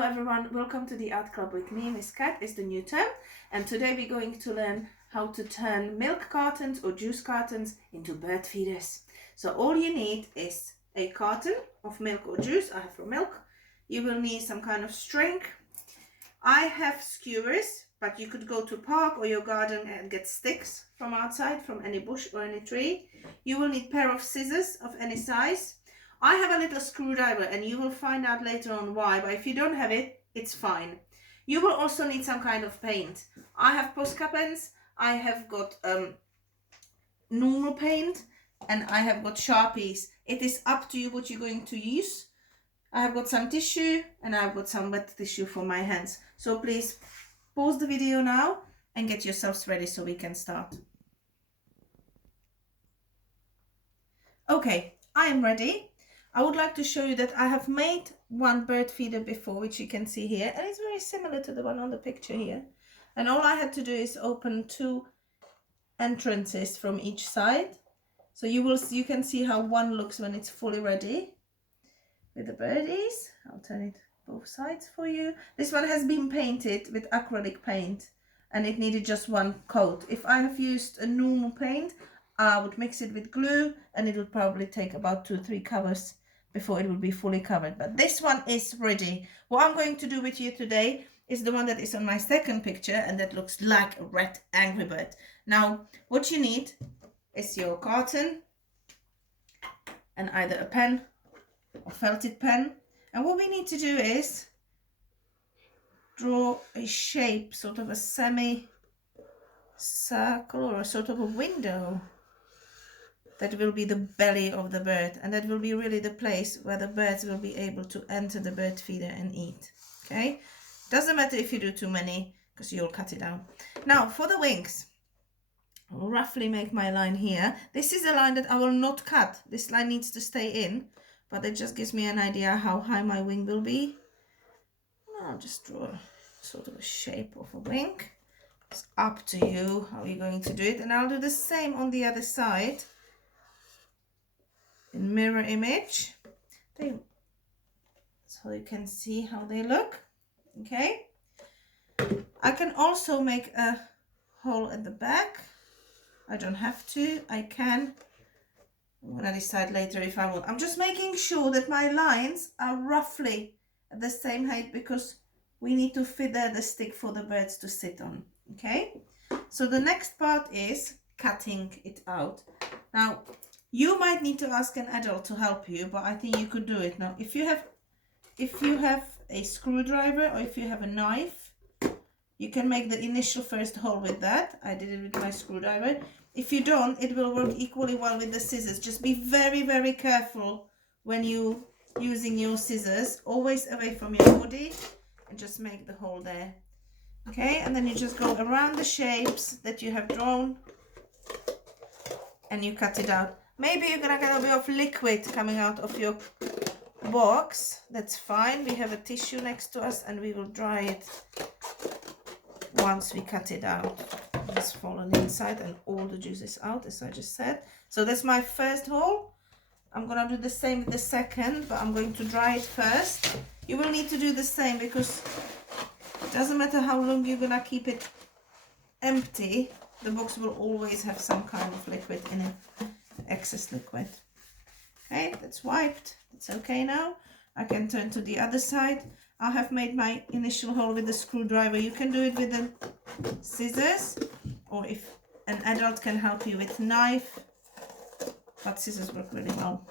Hello everyone, welcome to the Art Club with me, Miss Cat is the new term, and today we're going to learn how to turn milk cartons or juice cartons into bird feeders. So all you need is a carton of milk or juice. I have for milk. You will need some kind of string. I have skewers, but you could go to park or your garden and get sticks from outside, from any bush or any tree. You will need a pair of scissors of any size. I have a little screwdriver and you will find out later on why, but if you don't have it, it's fine. You will also need some kind of paint. I have Posca pens, I have got normal paint, and I have got Sharpies. It is up to you what you're going to use. I have got some tissue and I've got some wet tissue for my hands. So please pause the video now and get yourselves ready so we can start. Okay, I am ready. I would like to show you that I have made one bird feeder before, which you can see here, and it's very similar to the one on the picture here. And all I had to do is open two entrances from each side. So you can see how one looks when it's fully ready with the birdies. I'll turn it both sides for you. This one has been painted with acrylic paint and it needed just one coat. If I have used a normal paint, I would mix it with glue and it would probably take about 2-3 covers before it will be fully covered. But this one is ready. What I'm going to do with you today is the one that is on my second picture and that looks like a red angry bird. Now, what you need is your carton and either a pen or felted pen. And what we need to do is draw a shape, sort of a semi-circle or a sort of a window. That will be the belly of the bird, and that will be really the place where the birds will be able to enter the bird feeder and eat. Okay, doesn't matter if you do too many because you'll cut it down. Now for the wings, I'll roughly make my line here. This is a line that I will not cut. This line needs to stay in, but it just gives me an idea how high my wing will be. I'll just draw sort of a shape of a wing. It's up to you how you're going to do it, and I'll do the same on the other side. In mirror image, so you can see how they look. Okay, I can also make a hole at the back. I don't have to, I can. I'm gonna decide later if I will. I'm just making sure that my lines are roughly at the same height because we need to feather the stick for the birds to sit on. Okay, so the next part is cutting it out. Now you might need to ask an adult to help you, but I think you could do it. Now, if you have a screwdriver or if you have a knife, you can make the initial first hole with that. I did it with my screwdriver. If you don't, it will work equally well with the scissors. Just be very, very careful when you using your scissors. Always away from your body and just make the hole there. Okay, and then you just go around the shapes that you have drawn and you cut it out. Maybe you're gonna get a bit of liquid coming out of your box. That's fine. We have a tissue next to us and we will dry it once we cut it out. It's fallen inside and all the juice is out, as I just said. So that's my first hole. I'm gonna do the same with the second, but I'm going to dry it first. You will need to do the same because it doesn't matter how long you're gonna keep it empty, the box will always have some kind of liquid in it. Excess liquid. Okay, that's wiped. It's okay now. I can turn to the other side. I have made my initial hole with the screwdriver. You can do it with the scissors, or if an adult can help you with knife, but scissors work really well.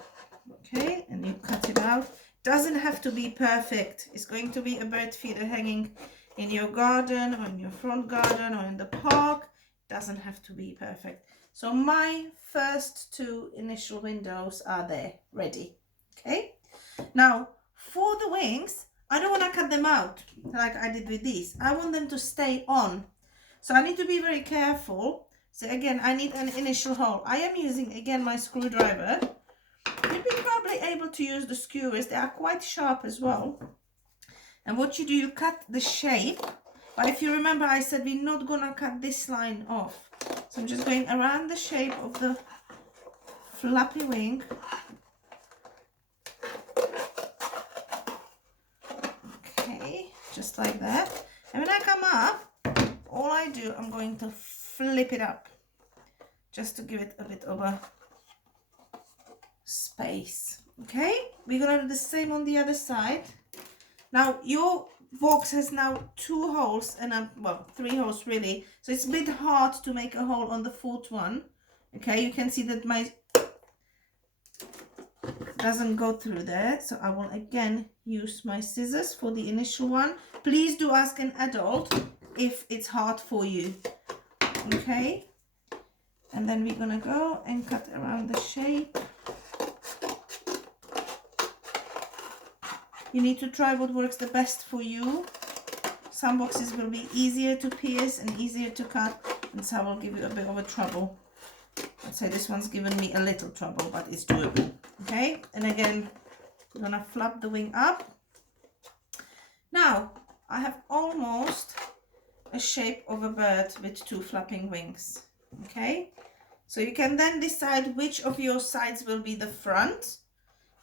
Okay, and you cut it out. Doesn't have to be perfect. It's going to be a bird feeder hanging in your garden or in your front garden or in the park. Doesn't have to be perfect. So my first two initial windows are there, ready. Okay, now for the wings, I don't want to cut them out like I did with these. I want them to stay on. So I need to be very careful. So again, I need an initial hole. I am using again my screwdriver. You'd be probably able to use the skewers. They are quite sharp as well. And what you do, you cut the shape. But if you remember, I said we're not gonna cut this line off. So I'm just going around the shape of the flappy wing. Okay, Okay, just like that. And when I come up, all I do, I'm going to flip it up just to give it a bit of a space. Okay, we're gonna do the same on the other side. Now your box has now 2 holes and well, 3 holes really, so it's a bit hard to make a hole on the 4th one. Okay, you can see that my doesn't go through there, so I will again use my scissors for the initial one. Please do ask an adult if it's hard for you. Okay, and then we're gonna go and cut around the shape. You need to try what works the best for you. Some boxes will be easier to pierce and easier to cut, and some will give you a bit of a trouble. I'd say this one's given me a little trouble, but it's doable. Okay, and again, we're gonna flap the wing up. Now, I have almost a shape of a bird with 2 flapping wings. Okay, so you can then decide which of your sides will be the front,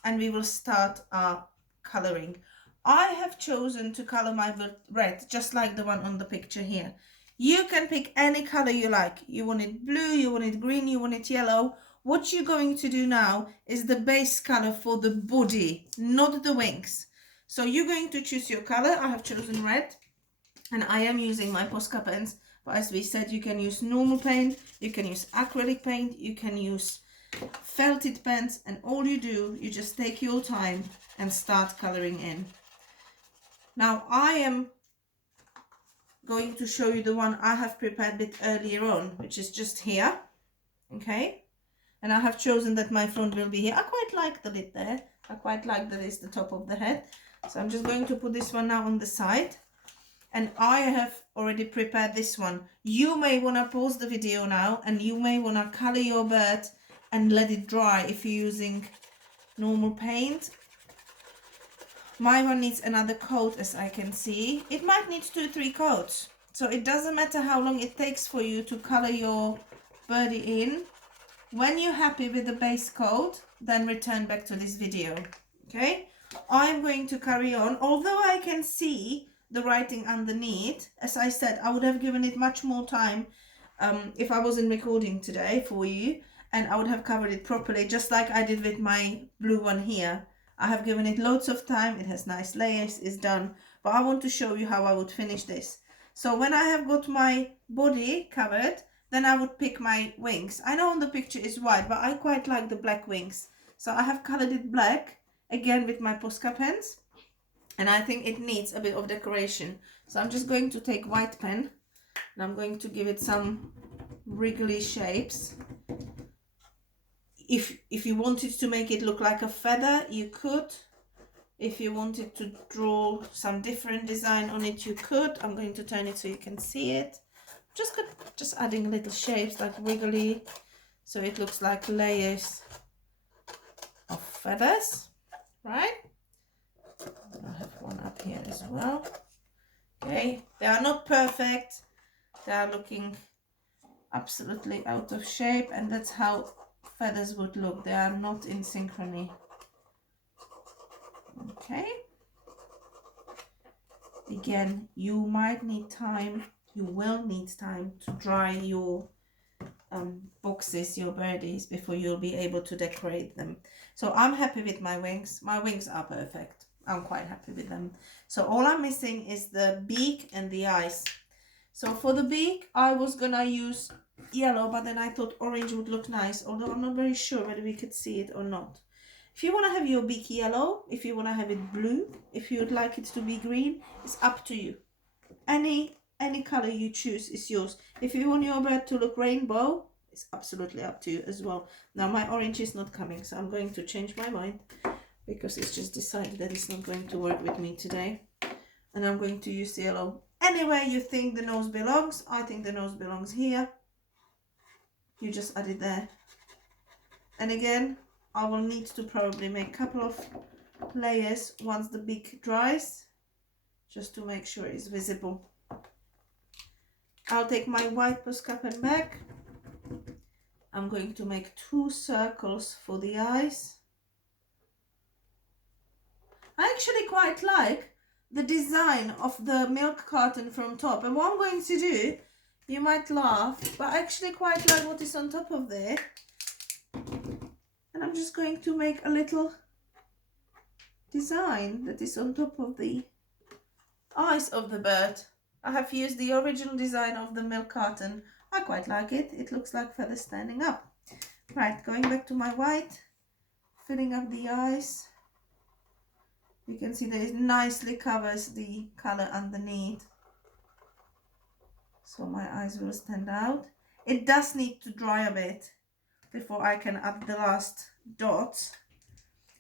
and we will start our coloring. I have chosen to color my red just like the one on the picture here. You can pick any color you like. You want it blue, you want it green, you want it yellow. What you're going to do now is the base color for the body, not the wings. So you're going to choose your color. I have chosen red, and I am using my Posca pens, but as we said, you can use normal paint, you can use acrylic paint, you can use felted pens, and all you do, you just take your time and start coloring in. Now I am going to show you the one I have prepared a bit earlier on, which is just here. Okay, and I have chosen that my front will be here. I quite like the lid there. I quite like that it's the top of the head. So I'm just going to put this one now on the side, and I have already prepared this one. You may want to pause the video now, and you may want to color your bird and let it dry if you're using normal paint. My one needs another coat, as I can see. It might need 2-3 coats, so it doesn't matter how long it takes for you to color your birdie in. When you're happy with the base coat, then return back to this video. Okay, I'm going to carry on. Although I can see the writing underneath, as I said, I would have given it much more time if I wasn't recording today for you, and I would have covered it properly, just like I did with my blue one here. I have given it loads of time. It has nice layers, it's done, but I want to show you how I would finish this. So when I have got my body covered, then I would pick my wings. I know on the picture is white, but I quite like the black wings, so I have colored it black again with my Posca pens, and I think it needs a bit of decoration. So I'm just going to take white pen and I'm going to give it some wrinkly shapes. If you wanted to make it look like a feather, you could. If you wanted to draw some different design on it, you could. I'm going to turn it so you can see it. Just adding little shapes like wiggly, so it looks like layers of feathers, right? I have one up here as well. Okay, they are not perfect. They are looking absolutely out of shape, and that's how feathers would look. They are not in synchrony. Okay, again, you might need time, you will need time to dry your boxes, your birdies, before you'll be able to decorate them. So I'm happy with my wings. My wings are perfect. I'm quite happy with them. So all I'm missing is the beak and the eyes. So for the beak, I was gonna use yellow, but then I thought orange would look nice, although I'm not very sure whether we could see it or not. If you want to have your beak yellow, if you want to have it blue, if you would like it to be green, it's up to you. Any color you choose is yours. If you want your bird to look rainbow, it's absolutely up to you as well. Now my orange is not coming, so I'm going to change my mind, because it's just decided that it's not going to work with me today. And I'm going to use yellow. Anywhere you think the nose belongs, I think the nose belongs here. You just add it there. And again, I will need to probably make a couple of layers once the beak dries, just to make sure it's visible. I'll take my white Posca pen back. I'm going to make 2 circles for the eyes. I actually quite like the design of the milk carton from top. And what I'm going to do, you might laugh, but I actually quite like what is on top of there. And I'm just going to make a little design that is on top of the eyes of the bird. I have used the original design of the milk carton. I quite like it. It looks like feathers standing up. Right, going back to my white, filling up the eyes. You can see that it nicely covers the color underneath. So my eyes will stand out. It does need to dry a bit before I can add the last dots.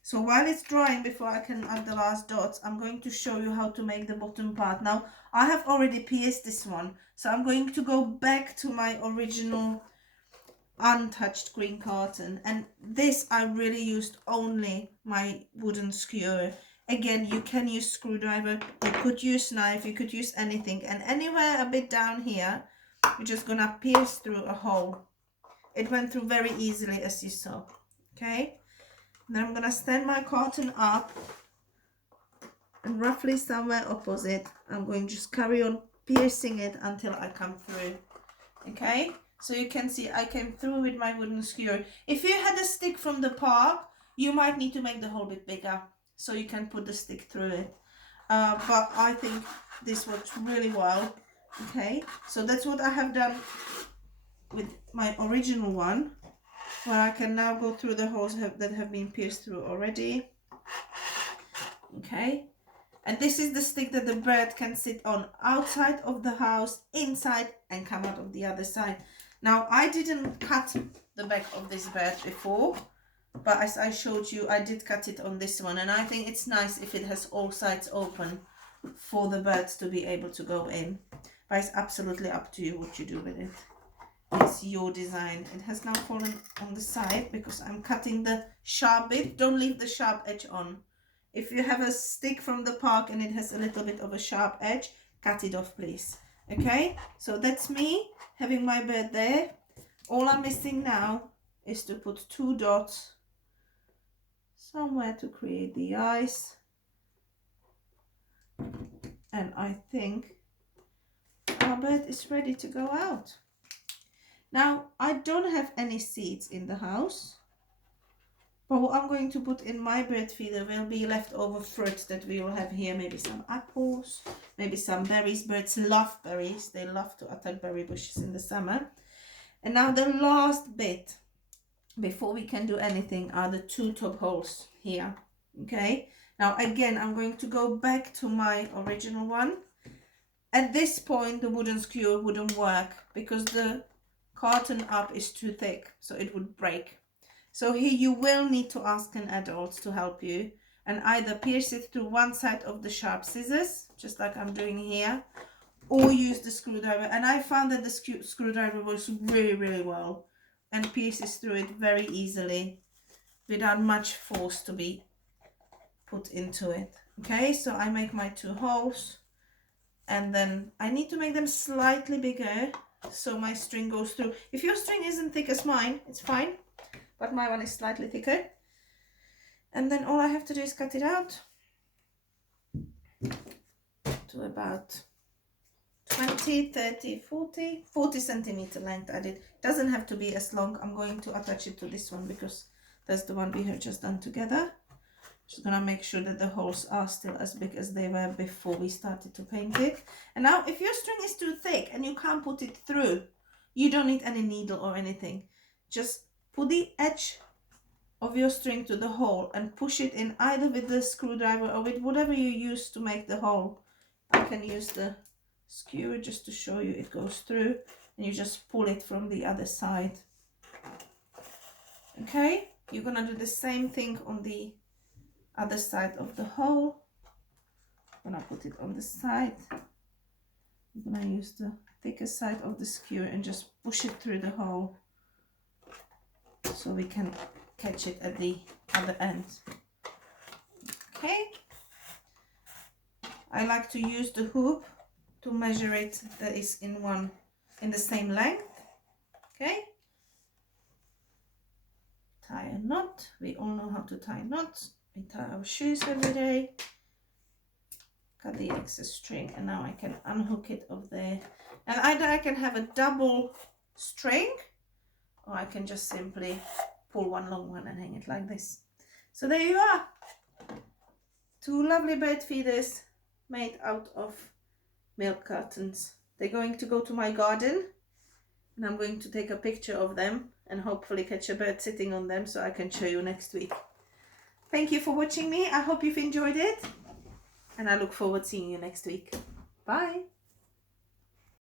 So while it's drying before I can add the last dots, I'm going to show you how to make the bottom part. Now, I have already pierced this one, so I'm going to go back to my original untouched green carton, and this I really used only my wooden skewer. Again, you can use screwdriver, you could use knife, you could use anything, and anywhere a bit down here, you're just gonna pierce through a hole. It went through very easily, as you saw. Okay, then I'm gonna stand my carton up, and roughly somewhere opposite, I'm going to just carry on piercing it until I come through. Okay, so you can see I came through with my wooden skewer. If you had a stick from the park, you might need to make the hole a bit bigger so you can put the stick through it. But I think this works really well. Okay, so that's what I have done with my original one, where I can now go through the holes that have been pierced through already. Okay, and this is the stick that the bird can sit on outside of the house, inside, and come out of the other side. Now, I didn't cut the back of this bird before, but as I showed you, I did cut it on this one, and I think it's nice if it has all sides open for the birds to be able to go in. But it's absolutely up to you what you do with it. It's your design. It has now fallen on the side because I'm cutting the sharp bit. Don't leave the sharp edge on. If you have a stick from the park and it has a little bit of a sharp edge, cut it off, please. Okay, so that's me having my bird there. All I'm missing now is to put 2 dots somewhere to create the eyes. And I think our bird is ready to go out. Now, I don't have any seeds in the house. But what I'm going to put in my bird feeder will be leftover fruit that we will have here. Maybe some apples, maybe some berries. Birds love berries. They love to attack berry bushes in the summer. And now the last bit, before we can do anything, are the 2 top holes here. Okay. Now again, I'm going to go back to my original one. At this point, the wooden skewer wouldn't work because the carton up is too thick, so it would break. So here you will need to ask an adult to help you and either pierce it through one side of the sharp scissors, just like I'm doing here, or use the screwdriver. And I found that the screwdriver works really, really well and pierces through it very easily without much force to be put into it. Okay, so I make my 2 holes, and then I need to make them slightly bigger so my string goes through. If your string isn't thick as mine, it's fine. But my one is slightly thicker. And then all I have to do is cut it out to about 20, 30, 40 centimeter length. It doesn't have to be as long. I'm going to attach it to this one because that's the one we have just done together. Just gonna make sure that the holes are still as big as they were before we started to paint it. And now if your string is too thick and you can't put it through, you don't need any needle or anything. Just put the edge of your string to the hole and push it in either with the screwdriver or with whatever you use to make the hole. I can use the skewer just to show you it goes through, and you just pull it from the other side. Okay, you're gonna do the same thing on the other side of the hole. I'm gonna put it on the side. I'm gonna use the thicker side of the skewer and just push it through the hole so we can catch it at the other end. Okay, I like to use the hoop to measure it that is in the same length. Okay, tie a knot. We all know how to tie knots. We tie our shoes every day. cut the excess string, and now I can unhook it of there. And either I can have a double string, or I can just simply pull one long one and hang it like this. So there you are, 2 lovely bird feeders made out of milk cartons. They're going to go to my garden, and I'm going to take a picture of them and hopefully catch a bird sitting on them so I can show you next week. Thank you for watching me. I hope you've enjoyed it, and I look forward to seeing you next week. Bye.